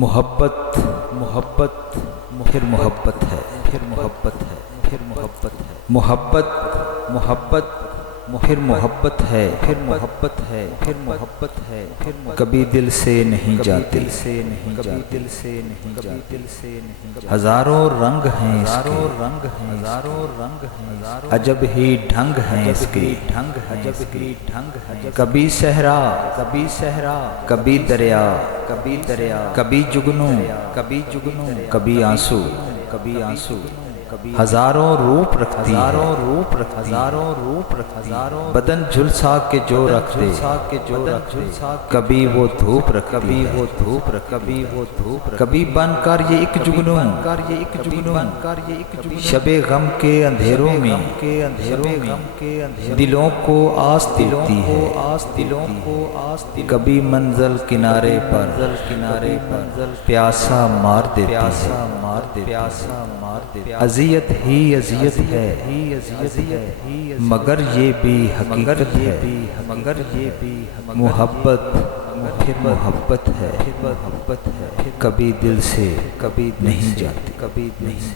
محبت محبت پھر محبت ہے، پھر محبت ہے، پھر محبت ہے، محبت محبت پھر محبت ہے، پھر محبت ہے، پھر محبت ہے، پھر کبھی دل سے نہیں جاتی، دل سے نہیں جاتی، دل سے نہیں جاتی، دل سے نہیں جاتی۔ ہزاروں رنگ ہیں اس کے، ہزاروں رنگ ہیں، ہزاروں رنگ ہیں، عجب ہی ڈھنگ ہیں اس کے، ڈھنگ ہیں، عجب ہی ڈھنگ ہیں۔ کبھی صحرا، کبھی صحرا، کبھی دریا، کبھی دریا، کبھی جگنوں، کبھی جگنوں، کبھی آنسو، کبھی آنسو، ہزاروں روپ رکھتی ہے، ہزاروں روپ رکھتی، ہزاروں روپ رکھتی، بدن جھلسا کے جو رکھتے، کے جو رکھتے، کبھی وہ دھوپ رکھ، کبھی وہ دھوپ رکھ، کبھی وہ دھوپ رکھ، کبھی بن کر یہ ایک جگنوں، کر یہ ایک جگنوں، بن کر یہ ایک جگنوں، شب غم کے اندھیروں میں، کے اندھیروں میں، غم کے اندھیروں، دلوں کو آس دیتی ہے، آس دلوں کو آس، کبھی منزل کنارے پر، منزل کنارے پر پیاسا مار دیتی ہے، پیاسا مار دیتی، پیاسا مار دیتی، اذیت ہی اذیت ہے، ہی اذیت ہے، مگر یہ بھی حقیقت ہے، مگر یہ بھی محبت پھر محبت ہے، پھر محبت ہے، کبھی دل سے کبھی نہیں جاتی، کبھی نہیں